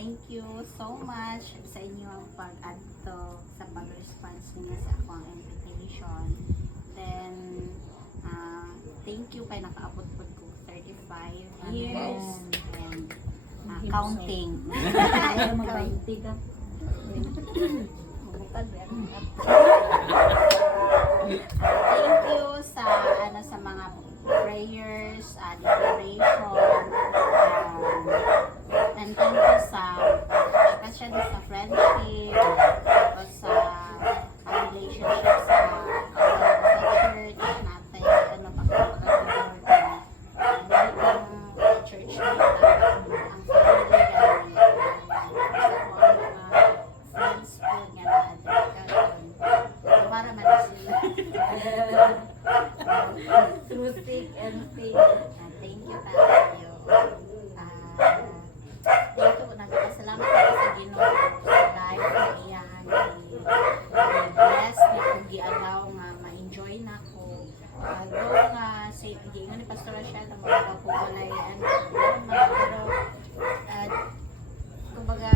thank you so much sa inyong pag-adto sa pag-response niya sa akong invitation. Then, thank you kay nakaabot po ko 35 years and counting. Ayaw mag-20 ka. Thank you sa sa mga prayers, declaration, and thank you sa friendship, tapos sa relationship sa church natin, church ang family, friends po nga para man sila. Through thick and thin. Thank you tayo. Thank you po. Nagpasalamat ako sa Ginoo sa life na iyan. Bless na kung gi-allow nga ma-enjoy na ko. Though nga, giingon ni Pastora siya na mga kapugalayan. Pero, kumbaga,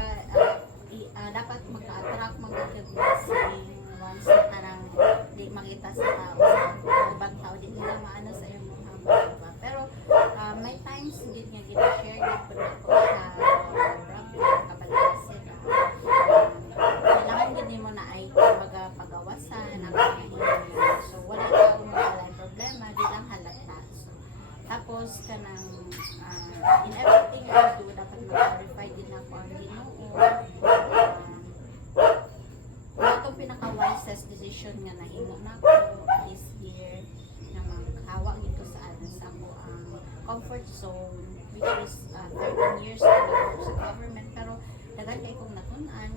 dapat mag-attract mag-blessing once na parang di makita sa tao. Ibang tao, di nila maano sa iyong mga diba? Pero may times din nga gina-share na po na ako sa kabalasin. Kailangan din mo na ay kumbaga pagawasan ang kahihingan. So wala ka akong wala problema, di lang halata. So, tapos ka ng in everything I do, dapat mag-verify din ako ang Ginoo. Itong pinaka-wisest decision nga nahimo na ako this year na maghawa gito sa ako ang comfort zone, which is 13 years na nag-work sa government, pero dagan kay kong natunan,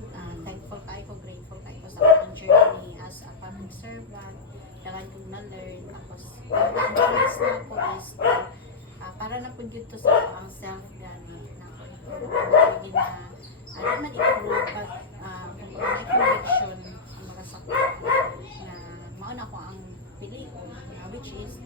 thankful kayo, grateful kayo sa akong journey as a public servant, dagan kong na-learn, tapos ang choice na ako is para na po dito sa ang self-gani na ako pwede na naman i-prove pag may conviction ang mga sakit na mauna ko ang pili ko, which is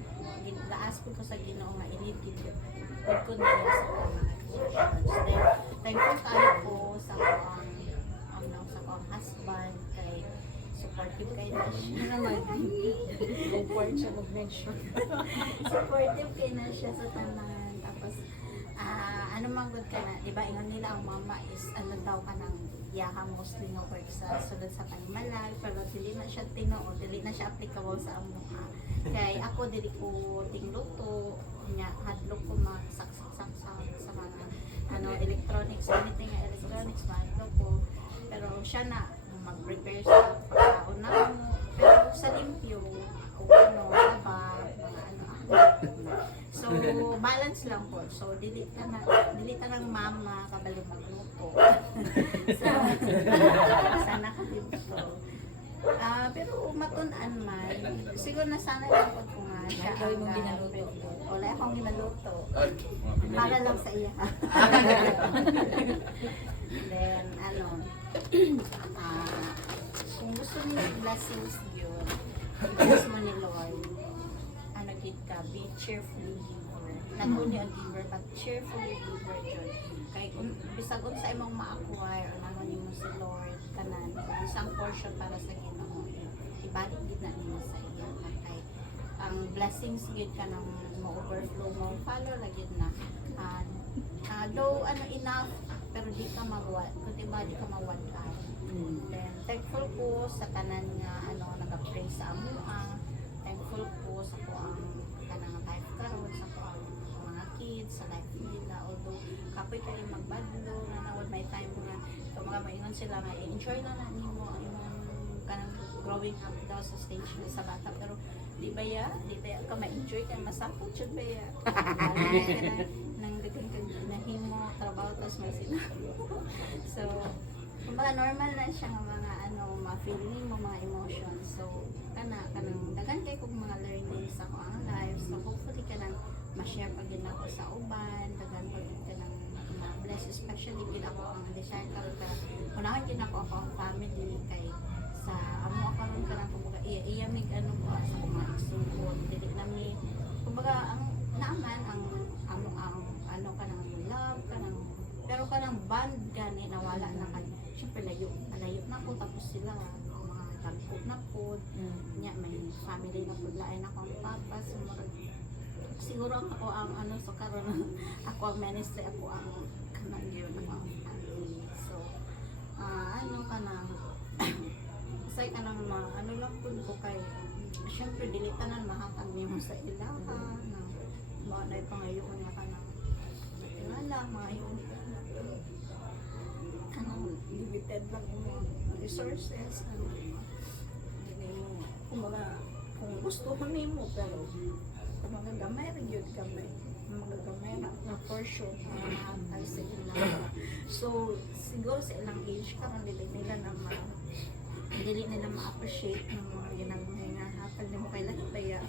laas ko sa Ginoo nga i-live ko nila sa mga decisions. Then, thankful tayo po sa akong husband kay supportive kayo na siya. Support siya mag-mention. Supportive kayo na siya sa tanan. Tapos, ano man good ka na, diba, ingon nila ang mama is, ano daw ka ng yaha mostly nga work sa sulod sa panimalay, pero dili na siya tinoo, dili na siya applicable sa amuha. Kaya ako, dili ko tingluto, niya, hadlok ko magsaksak sa mga electronics, anything na electronics, mahadlok ko. Pero siya na, mag-prepare sa pagkauna mo, pero sa limpyo, kung diba, mga So, balance lang po. So, dili ka ng mama kabalo magluto. Sana ka dito. Pero matun-an man. Siguro na sana lang po kung siya ang ginaluto. Wala akong ginaluto. Para lang sa iya. Then, kung gusto niyo blessings yun, i-bless mo ni Lord. Ka, be cheerfully giver. Not only a giver, but cheerfully giver yun. Kaya bisag sa imong ma-acquire o naman mo si Lord kanan, isang portion para sa Ginoo, ibalik gid na nimo sa iya. Kay ang blessings gid ka nang mo-overflow mo, follow lagid na. Though enough, pero di ka mawad, kundi di ka mawad-an. Then thankful ko sa tanan nga nag-pray sa amuha. Thankful po sa ko ang kanang life karon sa ko ang mga kids sa life nila, although kapoy kayo magbadlo na nawad may time nga so mga maingon sila nga enjoy na nimo imong kanang growing up daw sa stage na sa bata, pero di ba ka ma-enjoy kay masapot jud ba ya nang dagan kag nahimo trabaho tas may sila so kumbaga normal na siya nga mga ma-feeling mo mga emotions. So kanang dagan kay kog mga learnings sa ako ang life, so hopefully kanang ma-share pa gid ako sa uban, dagan pa gid kanang ma-bless, especially gid ako ang desire karon ka unahan gid ako ang family kay sa amo karon kanang kumbaga iya mig ko sa mga igsuon dili nami kumbaga ang naaman ang kanang love kanang pero kanang band gani na syempre layo na po, tapos sila mga tagpo na po, nya may family na po, lain ako ang papa, so siguro ako ang ano so karon ako ang ministry, ako ang kanang yun, ako ang family. So ano kanang say kanang ano lang po ko kay syempre dili tanan mahatag nimo sa ilaha na mo na pangayoon nga kanang wala maayon kanang limited lang yung resources ano kung gusto mo nimo pero kung mga gamay rin yun gamay mga gamay na portion na nahatay sa ilaha. So siguro sa ilang age karon dili nila ma-appreciate ng mga ginagawa nga hatag nimo kay kaya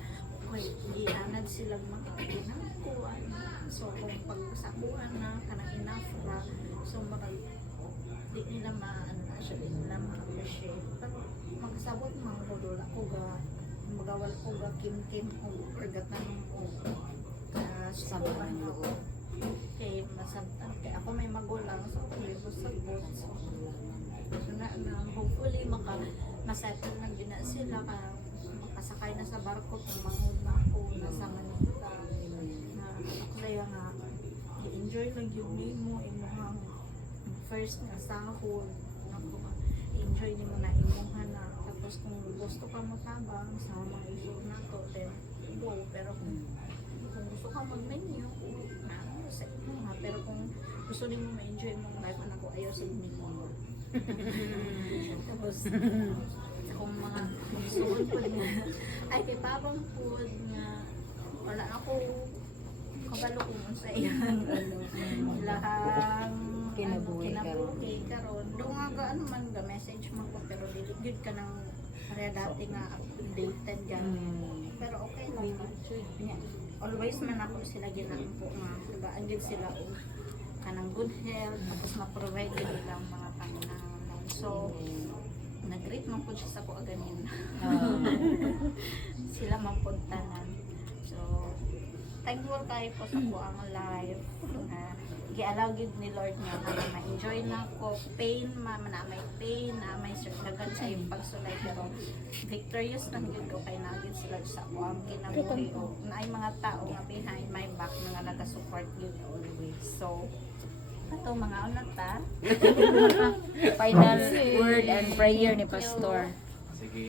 okay, gianad silang mga ginagawa. So kung pagsabuan na kanang enough ra, so di nila ano na siya, di nila ma-appreciate. Pero magsabot mga hudula ko ga magawal ko ga kim-kim o orgatan o sabuan ko. Kay masabtan kay ako may magulang so hindi ko sabot. So na hopefully masettle na din na sila ka makasakay na sa barko kung mangod na ako nasa Manila na ako kaya nga i-enjoy lang yung day mo imuhang first nga sahod ako i-enjoy nimo na imuhan na tapos kung gusto ka mo tabang sa mga issue na to then go pero kung gusto ka mag-menu na sa imo ha pero kung gusto nimo ma-enjoy mo life na ko ayaw sa inyo tapos kung mga gusto po ay pipabang food nga wala ako kabalo kung sa iyang ilahang Kinabuhi karon do nga gaano man ga message man ko pero dili gyud ka nang pareha dati nga updated gani pero okay lang nya always man ako sila ginampo nga diba andyan sila kanang good health tapos ma-provide nila ang mga panginahanglan so nag-greet man po siya sa ko aganin sila man po tanan so thankful kayo po sa ko ang life gi-allow gid ni Lord nga ma-enjoy na ko pain na may pain na may dagan sa yung pagsulay pero victorious lang gid ko kay nagid sila sa ko ang kinabuhi o naay mga tao nga behind my back nga naga-support gid always so ato mga unata Final word and prayer ni Pastor.